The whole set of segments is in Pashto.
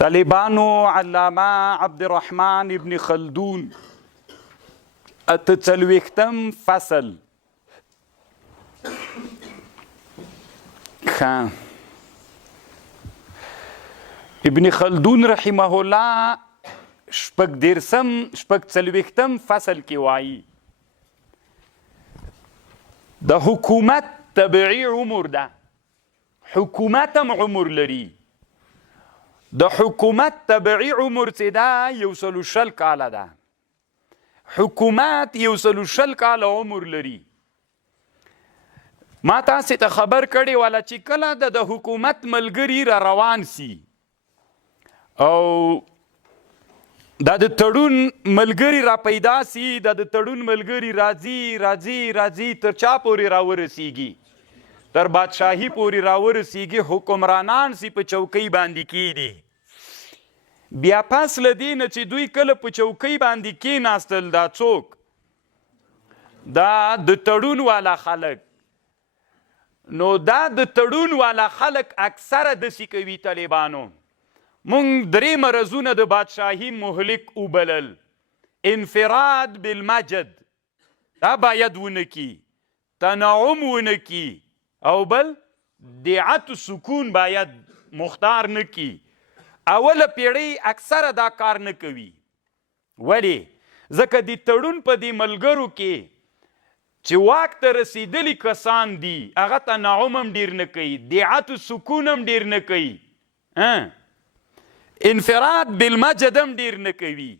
طالبانو علامه عبدالرحمن ابن خلدون اتڅلوېښتم فصل. ابن خلدون رحمه الله شپږ-څلوېښتم فصل کې وایي د حکومت طبیعي عمر ده. حکومت هم عمر لري. د حکومت طبیعي عمر چې ده 160 کاله ده. حکومت 160 کاله عمر لري. ما تاسې ته خبر کړی والا چې کله د حکومت ملګري را روان سي او دا د تړون ملګري را پیدا سي، دا د تړون ملګري راځي تر چا پورې راورسیږي؟ تر بادشاهي پورې راورسیږي. حکمرانان سي په چوکۍ باندې کېږي. بیا پس له دې نه چې دوی کله په چوکۍ باندې کېناستل، دا څوک؟ دا د تړون والا خلک. نو دا د تړون والا خلک اکثره داسې کوي طالبانو. مونږ 3 مرضونه د بادشاهي مهلک وبلل. انفراد بالمجد، دا باید ونکي. تنعم ونکي. او بل دیعت سکون باید مختار نکي. اوله پیړۍ اکثره دا کار نه کوي. ولې؟ ځکه د تړون په دې ملګرو کې چې واک ته رسېدلي کسان دي، هغه تنعم هم ډېر نه کوي، دیعت سکون هم ډېر نه کوي، انفراد بالمجد هم ډېر نه کوي.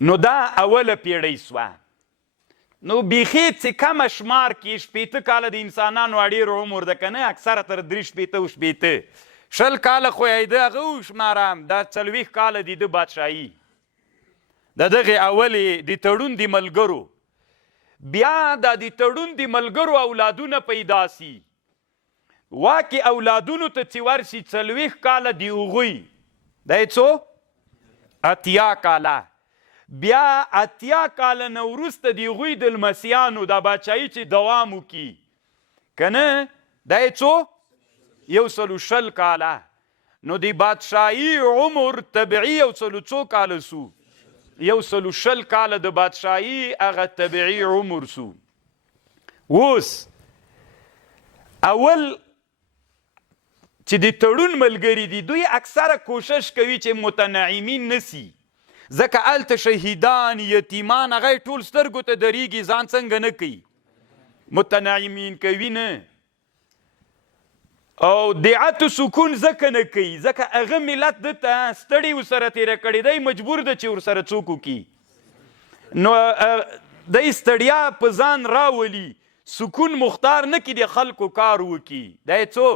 نو دا اوله پیړۍ سوه. نو بیخي چې کمه شمار کې 60 کاله د انسانانو ډېر عمر ده که نه؟ اکثره تر 63 شل کاله خو یې د هغه وشمارم، دا 40 کاله دي د بادشاهي، د دغې اولې د تړون د ملګرو. بیا دا د تړون د ملګرو اولادونه پیدا سي. واکې اولادونو ته چې ورسي 40 کاله د هغوی دا یې څو 80 کاله. بیا 80 کاله نه وروسته د هغوی د لمسیانو دا بادشاهي چې دوام وکړي که نه، دا یې څو 160 کاله. نو د بادشاهي عمر طبیعي 100 کاله سو. 160 کاله د بادشاهي هغه طبیعي عمر سو. اوس اول چې د تړون ملګري دي، دوی اکثره کوشش کوي چې متنعمین نسی. ځکه هلته شهیدان، یتیمان، هغه ټول سترګو ته درېږي، ځان څنګه نه کوي؟ متنعمین کوي نه. او دیعت سکون ځکه نه کوي ځکه هغه ملت دته ستړي ورسره تېره کړې دی، مجبور ده چې ورسره څوک وکړي. نو دی ستړیا په ځان راولي، سکون مختار نه کړي، د خلکو کار وکړي. دا یې څو؟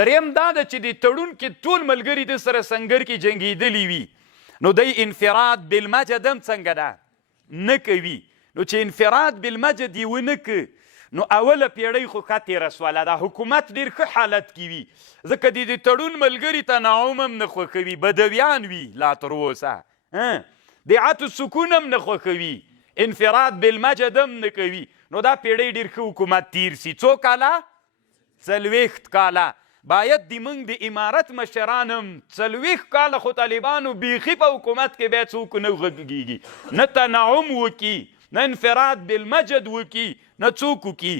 دریم دا ده چې د تړون کې ټول ملګري د سره سنګر کې جنګېدلي وي. نو دی انفراد بالمجد هم څنګه ده؟ نه کوي. نو چې انفراد بالمجد یې ونه که، نو اوله پیړۍ خو ښه تېره سوله. دا حکومت ډېر ښه حالت کې وي، ځکه د تړون ملګري تنعم هم نه خوښوي، بدویان وي لا تر اوسه، دیعت سکون هم نه خوښوي، انفراد بالمجد هم نه کوي. نو دا پیړۍ ډېر ښه حکومت تیر سي. څو کاله؟ 40 کاله. باید د موږ د امارت مشران هم 40 کاله خو طالبانو بیخي په حکومت کې بیا څوک نه غږېږي، نه تنعم وکړي، نه انفراد بالمجد وکړي، نه څوک وکړي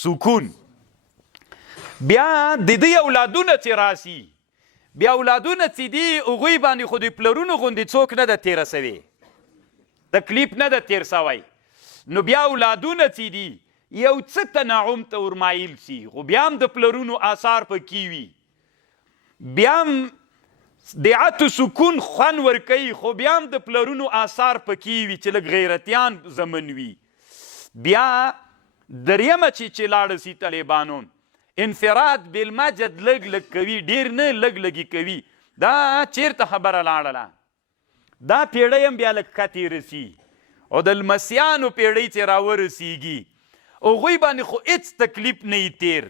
سکون. بیا د دوی اولادونه چې راسي، بیا اولادونه چې دي هغوی باندې خو د پلرونو غوندې څوک نه ده تېره سوی، تکلیف نه ده تېر سوی. نو بیا اولادونه چې دي یو څه تنعم ته ورمایل سي، خو بیا هم د پلرونو آثار پکې وي، بیا هم دیعت سکون خوند ورکوي، خو بیا هم د پلرونو آثار پکې وي چې لږ غیرتیان زمن وي. بیا دریمه چې لاړه سي طالبانو، انفراد بالمجد لږ لږ کوي، ډېر نه، لږ لږې کوي. دا چیرته خبره لاړله؟ دا پیړۍ هم بیا لږ ښه تېره سي. او د لمسیانو پیړۍ چې راورسیږي، هغوی باندې خو هېڅ تکلیف نه یي تېر،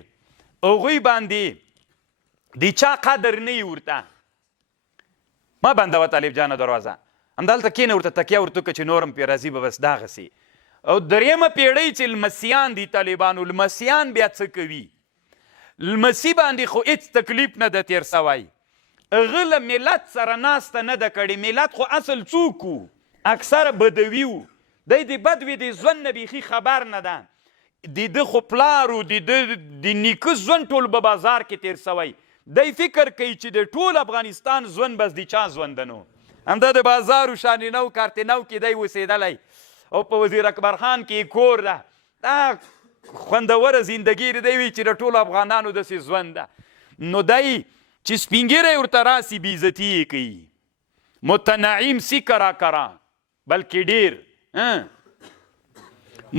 هغوی باندې د چا قدر نه یي ورته. ما بندوه طالب جانه دروازه، همدلته کښېنه، ورته تکیه ورته وکړه چې نور هم پرې راځي به بس دغسې. او دریمه پیړۍ چې لمسیان دي طالبانو، لمسیان بیا څه کوي؟ لمسی باندې خو هېڅ تکلیف نه ده تیر سوی هغه له ملت سره ناسته نه ده کړې ملت خو اصل څوک وو اکثره بدوي وو دی د بدوي د ژوند نه بیخي خبر نه ده د ده خو پلار و د نیکه ژوند ټول په بازار کې تیر سوی دی فکر کوي چې د ټول افغانستان ژوند بس د چا ژوند نو همدا د بازار و شانینو کارتینو کې دی اوسېدلی او په وزیر اکبر خان کې کور ده دا خوندوره زندګي دی وي چې د ټولو افغانانو داسې ژوند ده نو دی چې سپین ږیری ورته راسي بېعزتي یې کوي متنعیم سی کرا کرا بلکې ډېر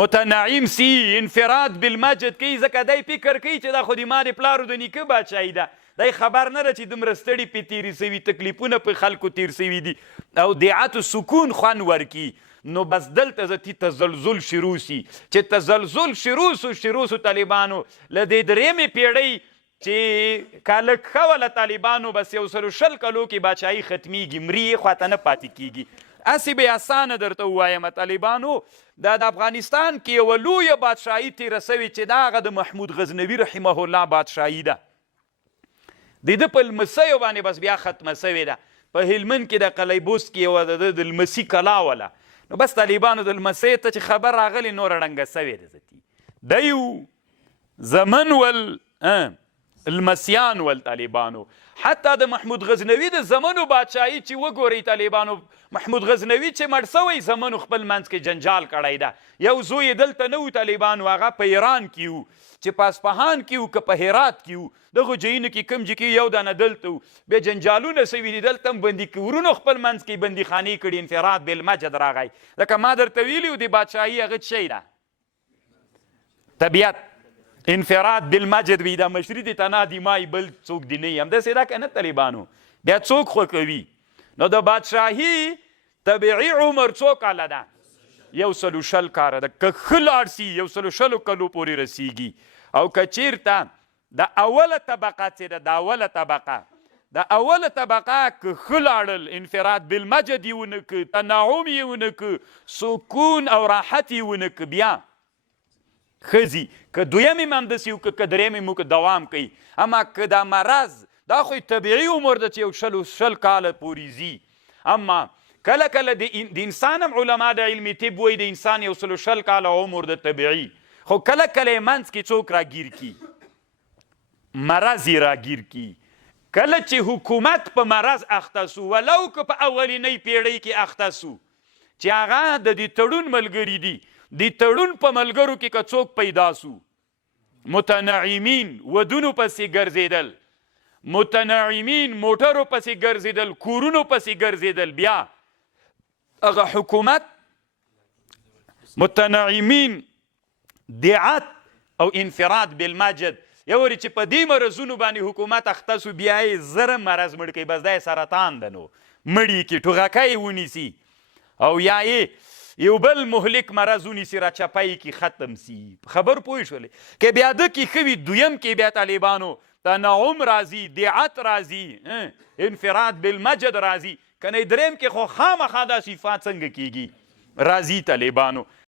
متنعیم سی انفراد بالمجد کوي ځکه دی فکر کوي چې دا خو د ما د پلارو د نیکه بادشاهي ده دی خبر نه ده چې دومره ستړي پې تېرې سوي تکلیفونه په خلکو تېر سوي دي او دیعت سکون خوند ورکي نو بس دلته زتی تزلزل شروع سي چې تزلزل شروع سو طالبانو له دې درېیمې پیړۍ چې کالک ښه وله طالبانو بس 120 کلو کې بادشاهي ختمیږي مري یې خواته نه پاتې کیږي هسې به اسانه درته ووایم طالبانو دا د افغانستان کې یوه لویه بادشاهي تېره سوې چې دا هغه د محمود غزنوي رحمه الله بادشاهي ده د ده په لمسیو باندې بس بیا ختمه سوې ده په هلمند کې د قلیبوس کې یوه د لمسي کلا وله نو بس طالبانو د لمسۍ ته چې خبر راغلی نوره ړنګه سوې ده ذاتي دی زمن ول المسیان ول طالبانو حتی د محمود غزنوي د زمنو بادشاهي چې وګورئ طالبانو محمود غزنوي چې مړ سوی زمنو خپل منځ کې جنجال کړی ده یو زوی یې دلته نه و طالبانو هغه په ایران کې و چې په اصفهان کې و که په هرات کې و دغو ځایونو کې کوم چې کې یو دانه دلته و بیا جنجالونه سوي دي دلته هم بندي کورونو خپل منځ کې بندیخانې کړي انفراد بالمجد راغی لکه ما درته ویلي و د بادشاهي هغه څه شی ده طبیعت انفراد بالمجد وي دا مشري د تنادي مای بل څوک دی نه همداسې ده که نه طالبانو بیا څوک خوښوي نو د بادشاهي طبیعي عمر څو کاله ده 120 کاله ده که ښه لاړ سي 120 کلو پورې رسیږي او که چیرته د اوله طبقه چې ده د اوله طبقه که ښه لاړل انفراد بالمجد یې ونه که تنعم یې ونه که سکون او راحت یې ونه که بیا ښځي که دویم هم همداسې و که دریم هم که دوام کوي اما که دا مرض دا خو طبیعي عمر ده چې یو 100 کاله پورې ځي اما کله کله د انسان هم علما د علمي طب وایي د انسان 120 کاله عمر ده طبیعي خو کله کله یې منځ کې څوک راګیر کی مرض یې راګیر کی کله چې حکومت په مرض اخته سو ولو که په اولنۍ پیړۍ کې اخته سو چې هغه د دې تړون ملګري دي د تړون په ملګرو کې که څوک پیدا سو متنعمین ودونو پسې ګرځېدل متنعمین موټرو پسې ګرځېدل کورونو پسې ګرځېدل بیا هغه حکومت متنعمین دیعت او انفراد بالمجد یو وری چې په دې مرضونو باندې حکومت اخته سو بیا یې زره مرض مړ کوي بس دا یې سرطان ده نو مړي کې ټوغکۍ ونیسي او یا یې یو بل مهلک مرض ونیسي راچپی کې ختم سي خبر پوه شولې که بیا ده کې ښه وي دویم کې بیا طالبانو تنعم راځي دیعت راځي انفراد بالمجد راځي که نه دریم کې خو خامخا دا صفات څنګه کیږي راځي طالبانو